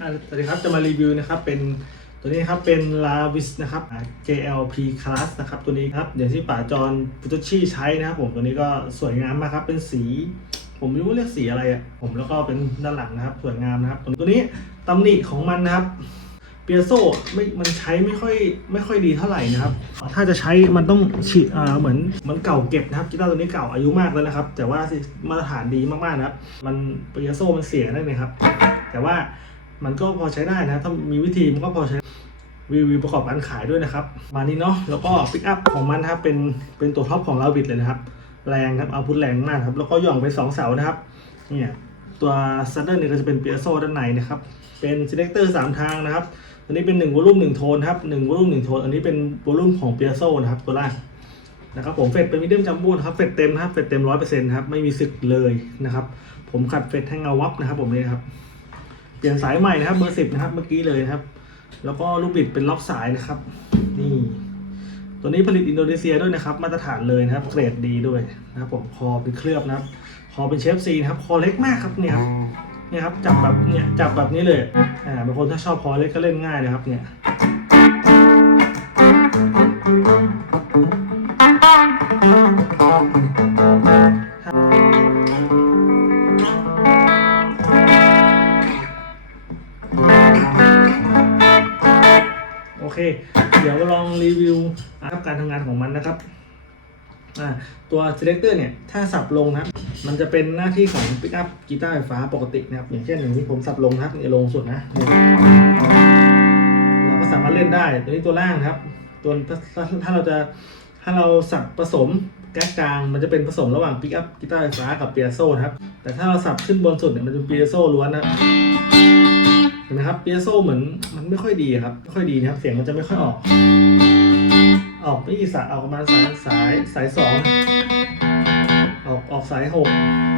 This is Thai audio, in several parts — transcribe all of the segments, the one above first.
สวัสดีครับจะมารีวิวนะครับเป็นตัวนี้ครับเป็น Lavis นะครับ JLP Class นะครับตัวนี้ครับอย่างที่ป่าจอนพุตชี่ใช้นะครับผมตัวนี้ก็สวยงามมากครับเป็นสี ผมไม่รู้ว่าเรียกสีอะไรอะผมแล้วก็เป็นด้านหลังนะครับ สวยงามนะครับ ตัวนี้ตำหนิของมันนะครับเปียโซไม่มันใช้ไม่ค่อยไม่ค่อยดีเท่าไหร่นะครับ ถ้าจะใช้มันต้องฉีดอ่าเหมือนเหมือนเก่าเก็บนะครับกีตาร์ตัวนี้เก่าอายุมากแล้วนะครับ แต่ว่ามาตรฐานดีมากๆนะครับ มันเปียโซมันเสียได้เลยครับ แต่ว่า มันก็พอใช้ได้นะ ถ้ามีวิธีมันก็พอใช้รีวิวประกอบการขายด้วยนะครับ มานี้เนาะแล้วก็ปิกอัพของมันนะครับเป็นเป็นตัวท็อปของลาวิดเลยนะครับ แรงครับเอาพุทแรงมากครับ แล้วก็ย่องไปสองเสานะครับเนี่ยตัวซัดเดิลเนี่ยก็จะเป็นเปียโซด้านในนะครับ เป็นซีเลคเตอร์สามทางนะครับอันนี้เป็น1วอลุ่ม1โทนครับ1วอลุ่ม1โทน อันนี้เป็นวอลุ่มของเปียโซนะครับตัวล่างนะครับผมเฟดเป็นมิเดียมจัมโบ้นครับเฟดเต็มนะครับเฟดเต็มร้อยเปอร์เซ็นต์ครับไม่มีสึกเลยนะครับผมขัดเฟดให้เงาวับนะครับผมนี่ครับ เปลี่ยนสายใหม่นะครับเบอร์สิบนะครับเมื่อกี้เลยนะครับ แล้วก็ลูกบิดเป็นล็อกสายนะครับ นี่ ตัวนี้ผลิตอินโดนีเซียด้วยนะครับ มาตรฐานเลยนะครับ เกรดดีด้วยนะครับผมคอเป็นเคลือบนะครับ คอเป็นเชฟซีนะครับ คอเล็กมากครับเนี่ยครับเนี่ยครับจับแบบเนี่ยจับแบบนี้เลยอ่าบางคนถ้าชอบคอเล็กก็เล่นง่ายนะครับ เนี่ย เค เดี๋ยวลองรีวิวนะครับการทำงานของมันนะครับอ่าตัว selector เนี่ย ถ้าสับลงนะมันจะเป็นหน้าที่ของ pick up กีตาร์ไฟฟ้าปกตินะครับ อย่างเช่นอย่างนี้ผมสับลงนะครับนี่ลงสุดนะนี่เราก็สามารถเล่นได้ ตัวนี้ตัวล่างครับ ตัวถ้าเราจะถ้าเราสับผสมแก๊กกลางมันจะเป็นผสมระหว่าง pick up กีตาร์ไฟฟ้ากับเปียโซนะครับ แต่ถ้าเราสับขึ้นบนสุดเนี่ยมันจะเป็นเปียโซล้วนนะ ห็นไหมครับเปียโซเหมือนมันไม่ค่อยดีครับไม่ค่อยดีนะครับ เสียงมันจะไม่ค่อยออก ออกไม่กี่สายออกประมาณสายสายสายสองออกออกสายหก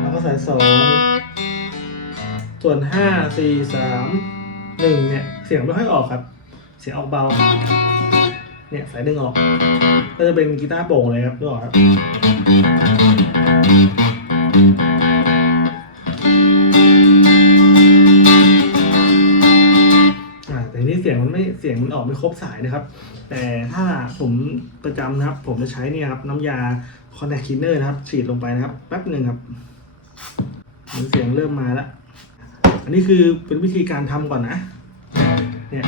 แล้วก็สายสองส่วนห้าสี่สามหนึ่งเนี่ยเสียงไม่ค่อยออกครับ เสียงออกเบา เนี่ยสายหนึ่งออก ก็จะเป็นกีตาร์โป่งเลยครับนึกออกครับ สียงมันออกไม่ครบสายนะครับ แต่ถ้าผมประจำนะครับ ผมจะใช้เนี่ยครับน้ำยาคอนแทคคินเนอร์นะครับ ฉีดลงไปนะครับแป๊บหนึ่งครับเหมือนเสียงเริ่มมาแล้ว อันนี้คือเป็นวิธีการทำก่อนนะ เนี่ย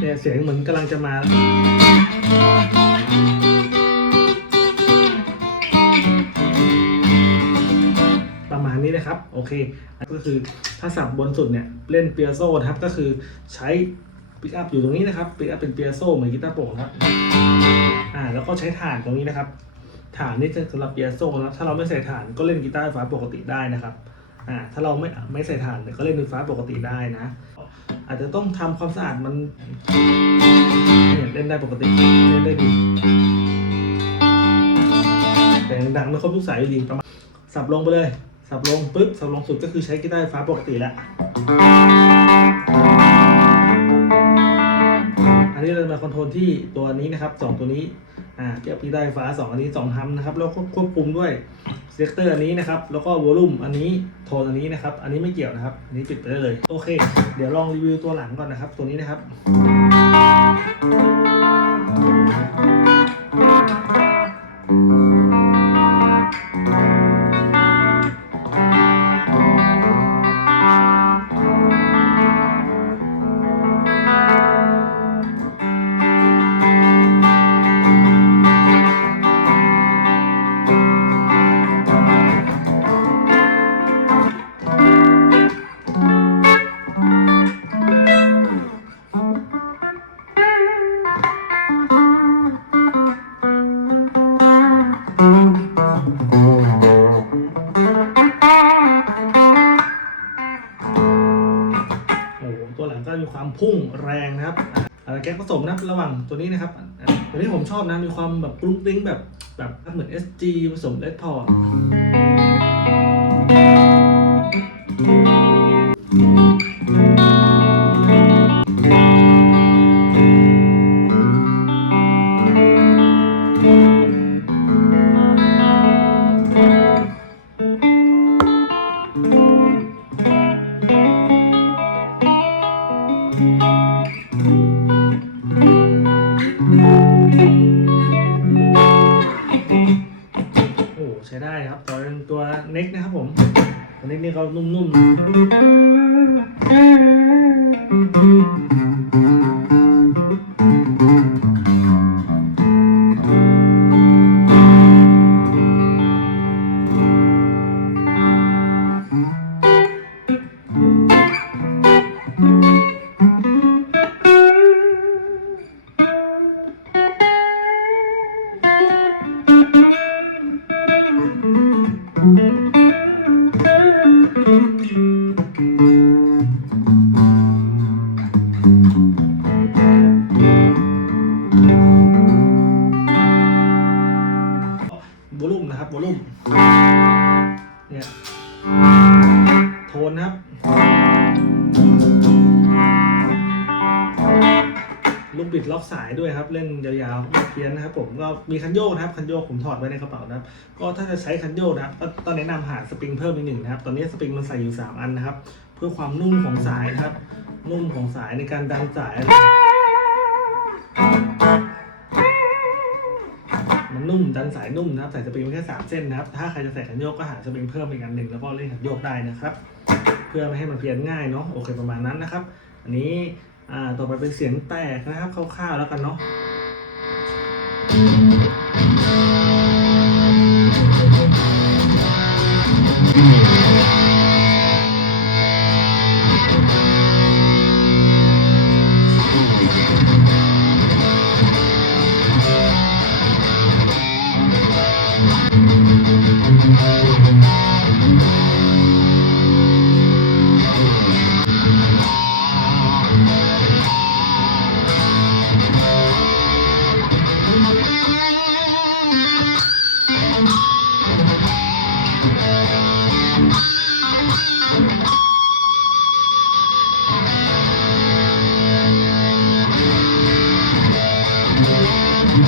เนี่ยเสียงเหมือนกำลังจะมา นะครับโอเคก็คือถ้าสับบนสุดเนี่ยเล่นเปียโซนะครับก็คือใช้ปิกอัพอยู่ตรงนี้นะครับปิกอัพเป็นเปียโซเหมือนกีตาร์โปร่งนะครับอ่าแล้วก็ใช้ฐานตรงนี้นะครับ ฐานนี่จะสำหรับเปียโซนะถ้าเราไม่ใส่ฐานก็เล่นกีตาร์ไฟฟ้าปกติได้นะครับอ่าถ้าเราไม่ไม่ใส่ฐานก็เล่นไฟฟ้าปกติได้นะ อาจจะต้องทำความสะอาดมันเล่นได้ปกติเล่นได้ดีแต่ดังไม่ครบทุกสายอยู่ดีประมาณสับลงไปเลย สับลงปุ๊บสับลงสุดก็คือใช้กีตาร์ไฟฟ้าปกติแล้วอันนี้เรามาคอนโทรลที่ตัวนี้นะครับสองตัวนี้อ่าเทียบกีตาร์ไฟฟ้าสองอันนี้สองฮัมนะครับแล้วควบควบคุมด้วยเซกเตอร์อันนี้นะครับ แล้วก็วอลลุ่มอันนี้โทนอันนี้นะครับ อันนี้ไม่เกี่ยวนะครับ อันนี้ปิดไปได้เลยโอเค เดี๋ยวลองรีวิวตัวหลังก่อนนะครับ ตัวนี้นะครับ พุ่งแรงนะครับอะไรแก๊สผสมนะระหว่างตัวนี้นะครับตัวนี้ผมชอบนะมีความแบบกรุ้งกริ้งแบบแบบเหมือน SG ผสมเลดพอร์ ๆ ลูกบิดล็อกสายด้วยครับ เล่นยาวๆไม่เพี้ยนนะครับผมก็มีคันโยกนะครับ คันโยกผมถอดไว้ในกระเป๋านะครับ ก็ถ้าจะใช้คันโยกนะครับก็ต้องแนะนำหาสปริงเพิ่มอีกหนึ่งนะครับ ตอนนี้สปริงมันใส่อยู่ 3 อันนะครับ เพื่อความนุ่มของสายครับ นุ่มของสายในการดันสาย มันนุ่มดันสายนุ่มนะครับใส่สปริงแค่สามเส้นนะครับ ถ้าใครจะใส่คันโยกก็หาสปริงเพิ่มอีกอันหนึ่งแล้วก็เล่นคันโยกได้นะครับ เพื่อไม่ให้มันเพี้ยนง่ายเนาะโอเคประมาณนั้นนะครับ อันนี้ อ่าต่อไปเป็นเสียงแตกนะครับคร่าวๆแล้วกันเนาะ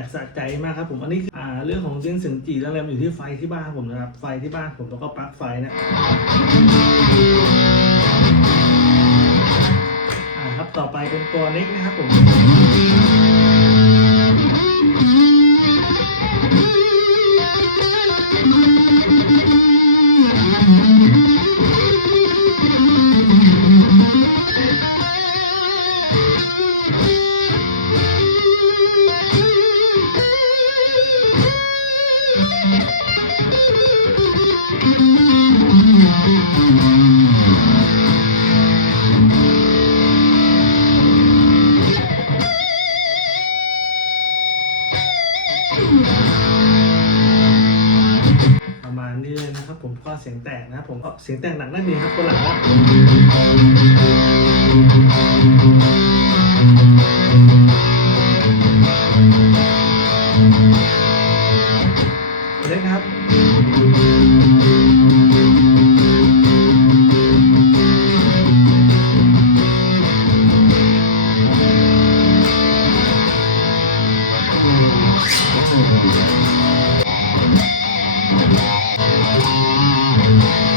แตกสะใจมากครับผม อันนี้คืออ่าเรื่องของเสียงเสียงจีแล้วอะไรมอยู่ที่ไฟที่บ้านผมนะครับ ไฟที่บ้านผมแล้วก็ปลั๊กไฟเนะอ่าครับต่อไปเป็นตัวเล็กนะครับผม ประมาณนี้เลยนะครับ ผมก็เสียงแตกนะครับผมก็เสียงแตกหนักนั่นเองครับตัวหลังนะเล็กครับประมาณนี้เลยครับ ผม